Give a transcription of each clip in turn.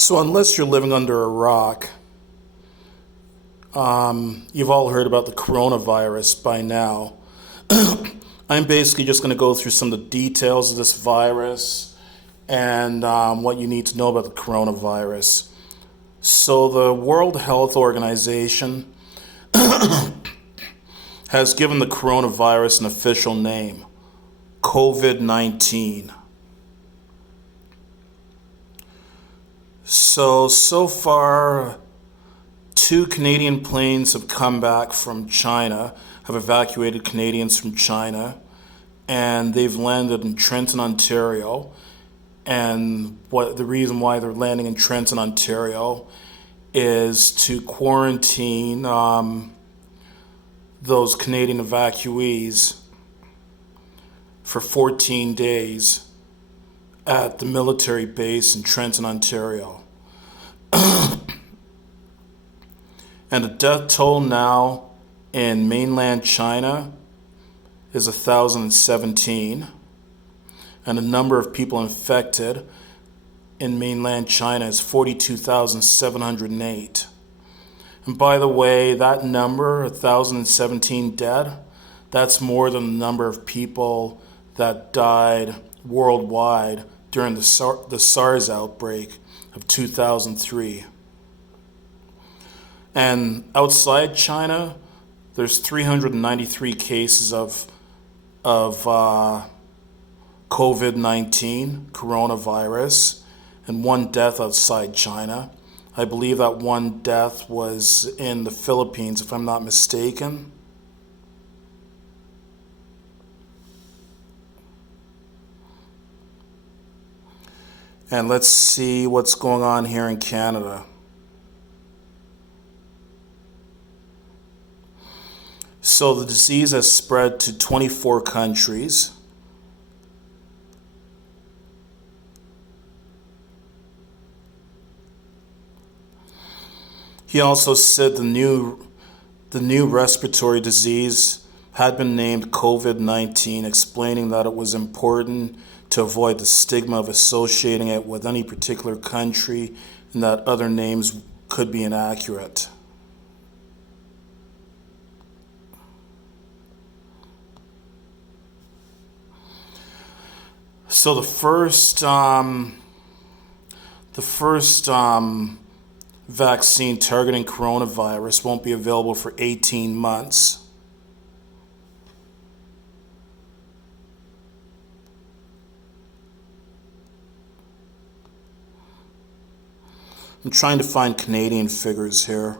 So, unless you're living under a rock, you've all heard about the coronavirus by now. I'm basically just going to go through some of the details of this virus and what you need to know about the coronavirus. So, the World Health Organization has given the coronavirus an official name, COVID-19. So far, 2 Canadian planes have come back from China, have evacuated Canadians from China, and they've landed in Trenton, Ontario. And the reason why they're landing in Trenton, Ontario is to quarantine those Canadian evacuees for 14 days at the military base in Trenton, Ontario. And the death toll now in mainland China is 1,017, and the number of people infected in mainland China is 42,708. And by the way, that number, 1,017 dead, that's more than the number of people that died worldwide during the SARS outbreak of 2003. And outside China, there's 393 cases of COVID-19, coronavirus, and 1 death outside China. I believe that 1 death was in the Philippines, if I'm not mistaken. And let's see what's going on here in Canada. So the disease has spread to 24 countries. He also said the new respiratory disease had been named COVID-19, explaining that it was important to avoid the stigma of associating it with any particular country and that other names could be inaccurate. So the first vaccine targeting coronavirus won't be available for 18 months. I'm trying to find Canadian figures here.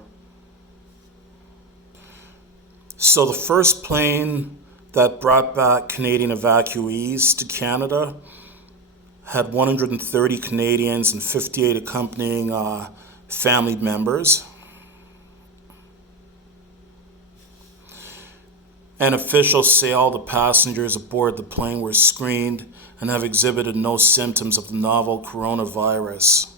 So the first plane that brought back Canadian evacuees to Canada had 130 Canadians and 58 accompanying family members. And officials say all the passengers aboard the plane were screened and have exhibited no symptoms of the novel coronavirus.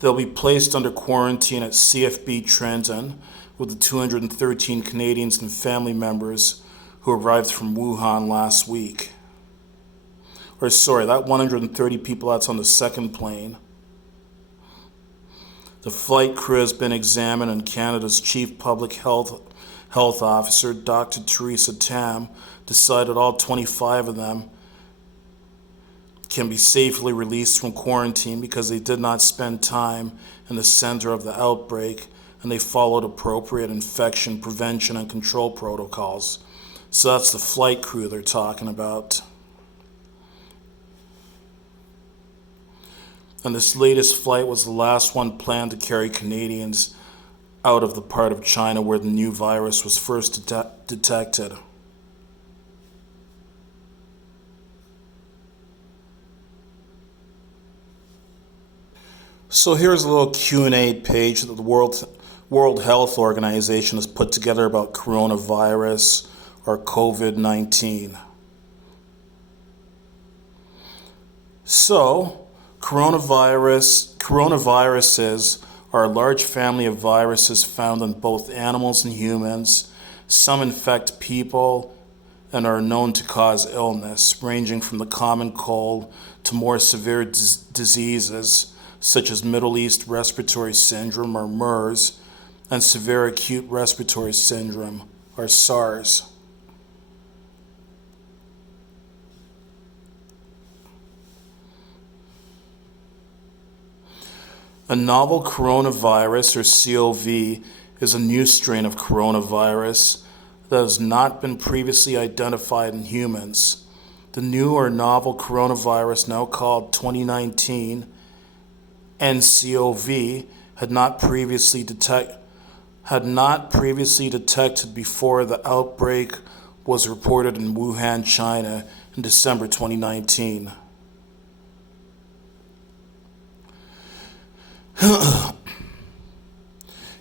They'll be placed under quarantine at CFB Trenton with the 213 Canadians and family members who arrived from Wuhan last week. That 130 people, that's on the second plane. The flight crew has been examined, and Canada's Chief Public Health Officer, Dr. Theresa Tam, decided all 25 of them can be safely released from quarantine because they did not spend time in the center of the outbreak and they followed appropriate infection prevention and control protocols. So that's the flight crew they're talking about. And this latest flight was the last one planned to carry Canadians out of the part of China where the new virus was first detected. So here's a little Q&A page that the World Health Organization has put together about coronavirus or COVID-19. So, coronaviruses are a large family of viruses found in both animals and humans. Some infect people and are known to cause illness, ranging from the common cold to more severe diseases such as Middle East Respiratory Syndrome or MERS, and Severe Acute Respiratory Syndrome or SARS. A novel coronavirus, or COV, is a new strain of coronavirus that has not been previously identified in humans. The new or novel coronavirus, now called 2019 nCoV, had not previously detected before the outbreak was reported in Wuhan, China in December 2019.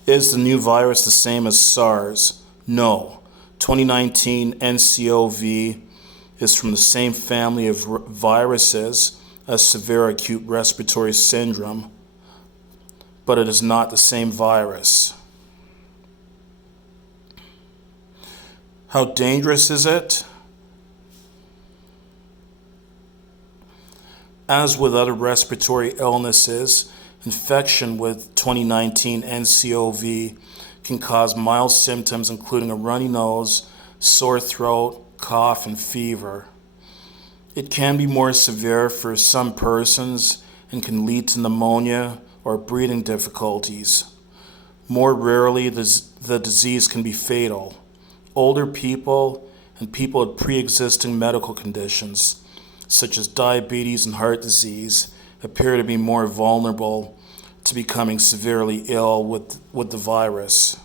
Is the new virus the same as SARS? No. 2019 nCoV is from the same family of viruses as severe acute respiratory syndrome, but it is not the same virus. How dangerous is it? As with other respiratory illnesses, infection with 2019 nCoV can cause mild symptoms including a runny nose, sore throat, cough, and fever. It can be more severe for some persons and can lead to pneumonia or breathing difficulties. More rarely, the disease can be fatal. Older people and people with pre-existing medical conditions, such as diabetes and heart disease, appear to be more vulnerable to becoming severely ill with the virus.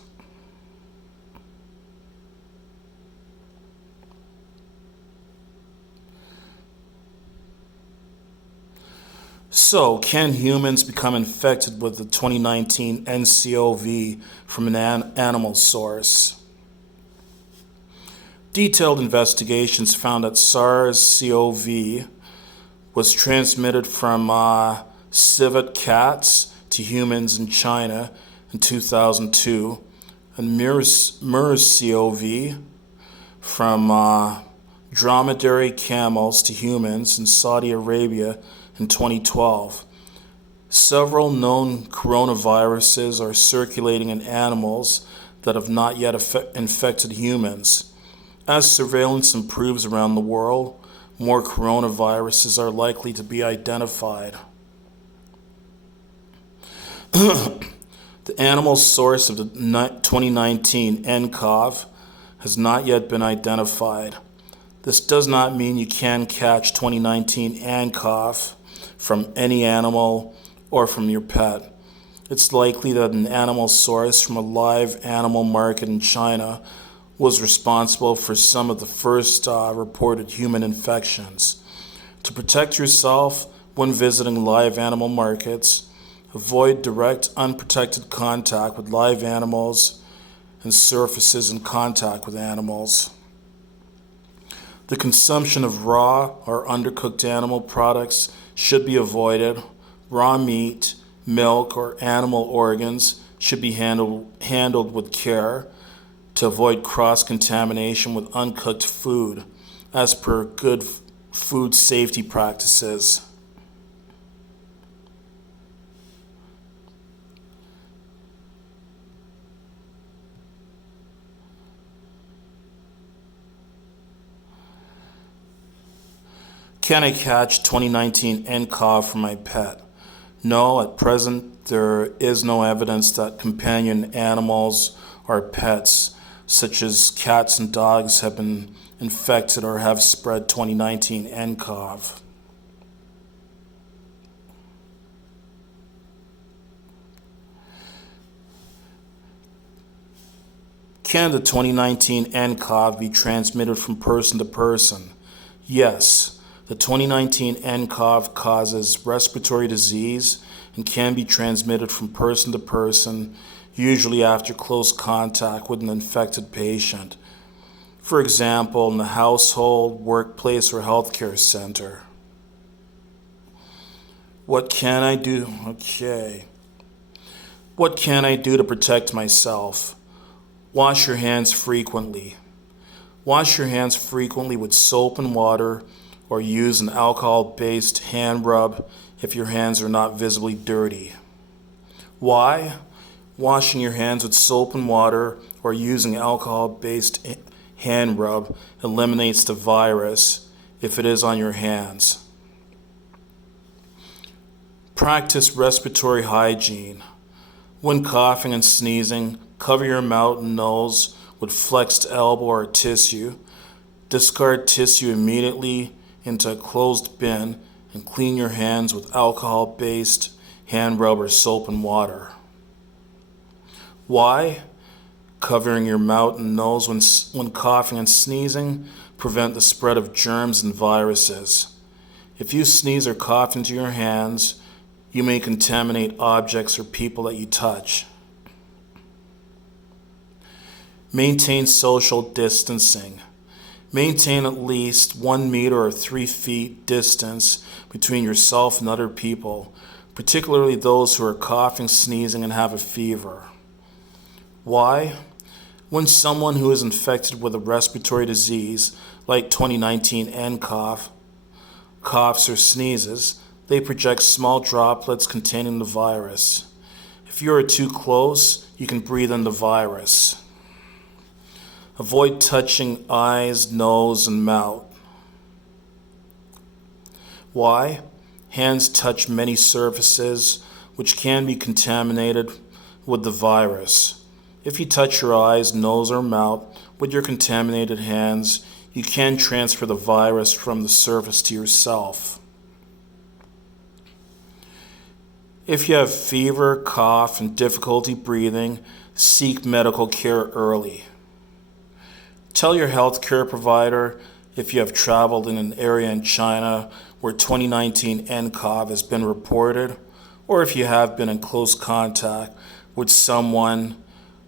So, can humans become infected with the 2019 nCoV from an animal source? Detailed investigations found that SARS-CoV was transmitted from civet cats to humans in China in 2002, and MERS-CoV from dromedary camels to humans in Saudi Arabia in 2012. Several known coronaviruses are circulating in animals that have not yet infected humans. As surveillance improves around the world, more coronaviruses are likely to be identified. The animal source of the 2019 nCoV has not yet been identified. This does not mean you can catch 2019 nCoV from any animal or from your pet. It's likely that an animal source from a live animal market in China was responsible for some of the first reported human infections. To protect yourself when visiting live animal markets, avoid direct, unprotected contact with live animals and surfaces in contact with animals. The consumption of raw or undercooked animal products should be avoided. Raw meat, milk, or animal organs should be handled with care to avoid cross-contamination with uncooked food, as per good food safety practices. Can I catch 2019 nCoV from my pet? No, at present there is no evidence that companion animals or pets, such as cats and dogs, have been infected or have spread 2019 nCoV. Can the 2019 nCoV be transmitted from person to person? Yes. The 2019 nCoV causes respiratory disease and can be transmitted from person to person, usually after close contact with an infected patient. For example, in the household, workplace, or healthcare center. What can I do? What can I do to protect myself? Wash your hands frequently. Wash your hands frequently with soap and water, or use an alcohol-based hand rub if your hands are not visibly dirty. Why? Washing your hands with soap and water or using alcohol-based hand rub eliminates the virus if it is on your hands. Practice respiratory hygiene. When coughing and sneezing, cover your mouth and nose with flexed elbow or tissue. Discard tissue immediately into a closed bin and clean your hands with alcohol-based hand rub or soap and water. Why? Covering your mouth and nose when coughing and sneezing prevent the spread of germs and viruses. If you sneeze or cough into your hands, you may contaminate objects or people that you touch. Maintain social distancing. Maintain at least 1 meter or 3 feet distance between yourself and other people, particularly those who are coughing, sneezing, and have a fever. Why? When someone who is infected with a respiratory disease, like 2019 nCoV, coughs or sneezes, they project small droplets containing the virus. If you are too close, you can breathe in the virus. Avoid touching eyes, nose, and mouth. Why? Hands touch many surfaces which can be contaminated with the virus. If you touch your eyes, nose, or mouth with your contaminated hands, you can transfer the virus from the surface to yourself. If you have fever, cough, and difficulty breathing, seek medical care early. Tell your healthcare provider if you have traveled in an area in China where 2019 nCoV has been reported, or if you have been in close contact with someone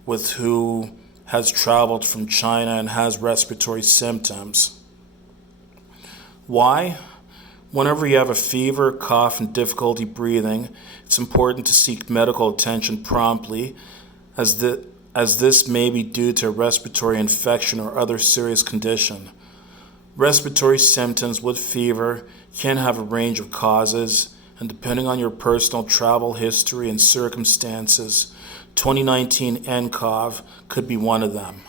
with who has traveled from China and has respiratory symptoms. Why? Whenever you have a fever, cough, and difficulty breathing, it's important to seek medical attention promptly, as this may be due to a respiratory infection or other serious condition. Respiratory symptoms with fever can have a range of causes, and depending on your personal travel history and circumstances, 2019 nCoV could be one of them.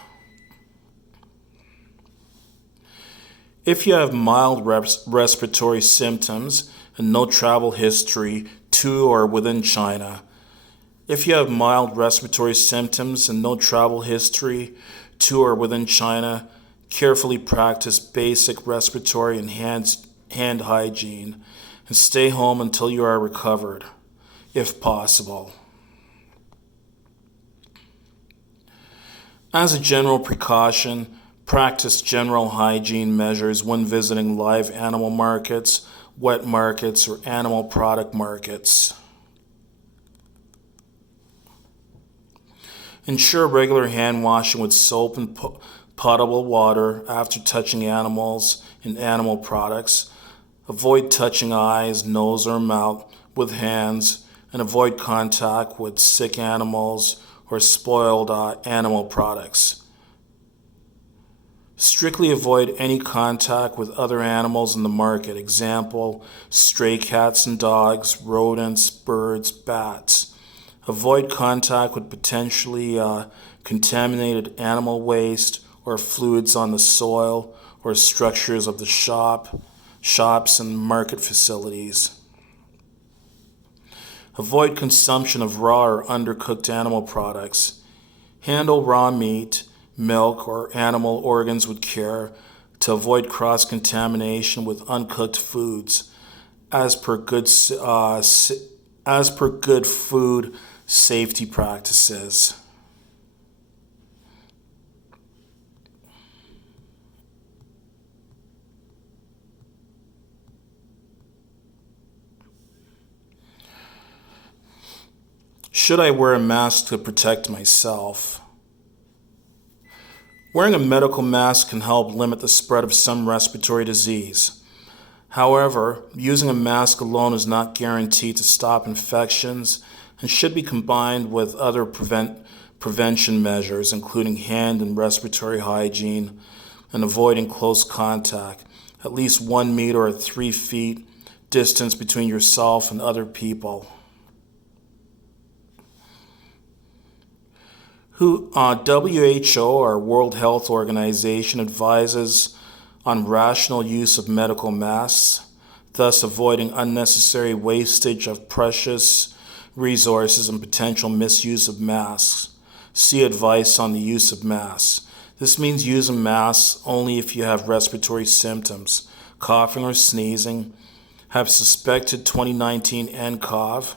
If you have mild respiratory symptoms and no travel history to or within China, if you have mild respiratory symptoms and no travel history to or within China, carefully practice basic respiratory and hand hygiene and stay home until you are recovered, if possible. As a general precaution, practice general hygiene measures when visiting live animal markets, wet markets, or animal product markets. Ensure regular hand washing with soap and potable water after touching animals and animal products. Avoid touching eyes, nose, or mouth with hands, and avoid contact with sick animals or spoiled animal products. Strictly avoid any contact with other animals in the market. Example, stray cats and dogs, rodents, birds, bats. Avoid contact with potentially contaminated animal waste or fluids on the soil or structures of the shops and market facilities. Avoid consumption of raw or undercooked animal products. Handle raw meat, milk, or animal organs with care to avoid cross-contamination with uncooked foods, as per good food safety practices. Should I wear a mask to protect myself? Wearing a medical mask can help limit the spread of some respiratory disease. However, using a mask alone is not guaranteed to stop infections and should be combined with other prevention measures, including hand and respiratory hygiene and avoiding close contact, at least 1 meter or 3 feet distance between yourself and other people. WHO, or World Health Organization, advises on rational use of medical masks, thus avoiding unnecessary wastage of precious resources and potential misuse of masks. See advice on the use of masks. This means using masks only if you have respiratory symptoms, coughing or sneezing, have suspected 2019 nCoV,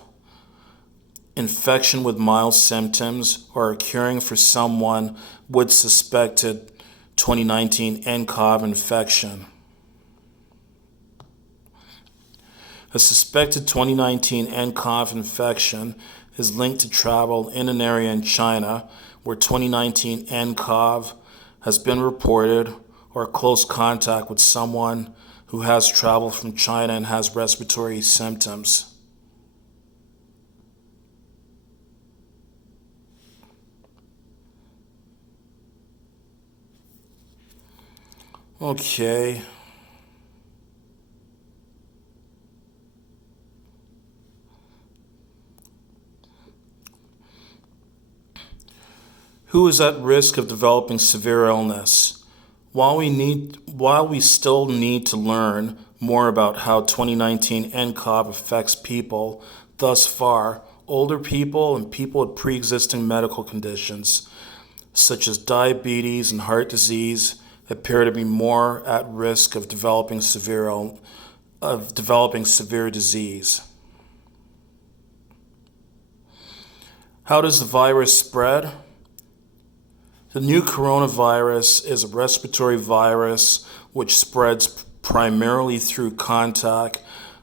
infection with mild symptoms, or are caring for someone with suspected 2019 nCoV infection. A suspected 2019 nCoV infection is linked to travel in an area in China where 2019 nCoV has been reported, or close contact with someone who has traveled from China and has respiratory symptoms. Okay. Who is at risk of developing severe illness? While we still need to learn more about how 2019 nCoV affects people, thus far, older people and people with pre-existing medical conditions, such as diabetes and heart disease, appear to be more at risk of developing severe disease. How does the virus spread? The new coronavirus is a respiratory virus which spreads primarily through contact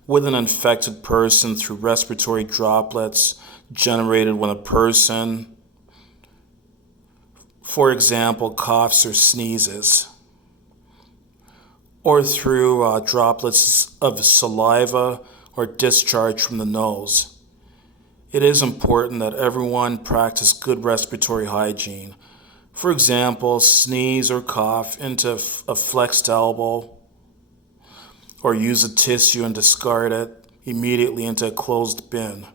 with an infected person through respiratory droplets generated when a person, for example, coughs or sneezes, or through droplets of saliva or discharge from the nose. It is important that everyone practice good respiratory hygiene. For example, sneeze or cough into a flexed elbow, or use a tissue and discard it immediately into a closed bin.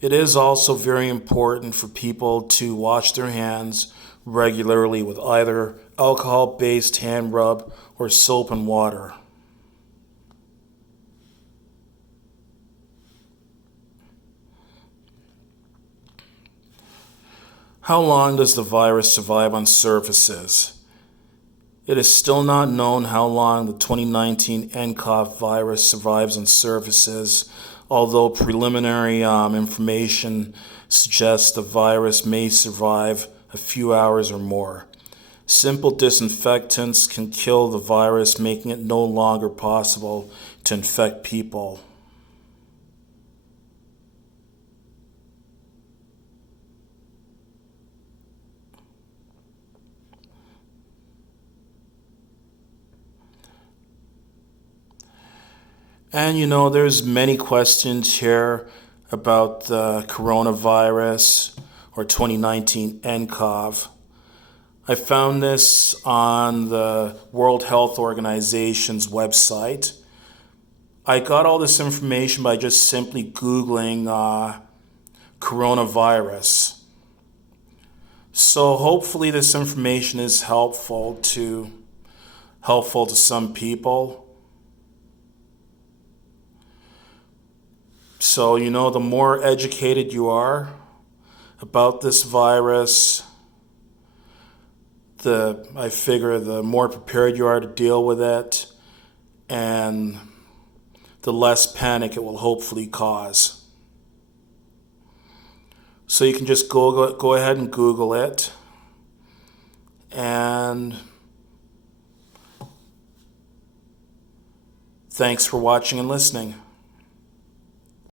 It is also very important for people to wash their hands regularly with either alcohol-based hand rub or soap and water. How long does the virus survive on surfaces? It is still not known how long the 2019 nCoV virus survives on surfaces, although preliminary information suggests the virus may survive a few hours or more. Simple disinfectants can kill the virus, making it no longer possible to infect people. And there's many questions here about the coronavirus or 2019 nCoV. I found this on the World Health Organization's website. I got all this information by just simply Googling coronavirus. So hopefully this information is helpful to some people. So, the more educated you are about this virus, I figure the more prepared you are to deal with it, and the less panic it will hopefully cause. So you can just go ahead and Google it, and thanks for watching and listening.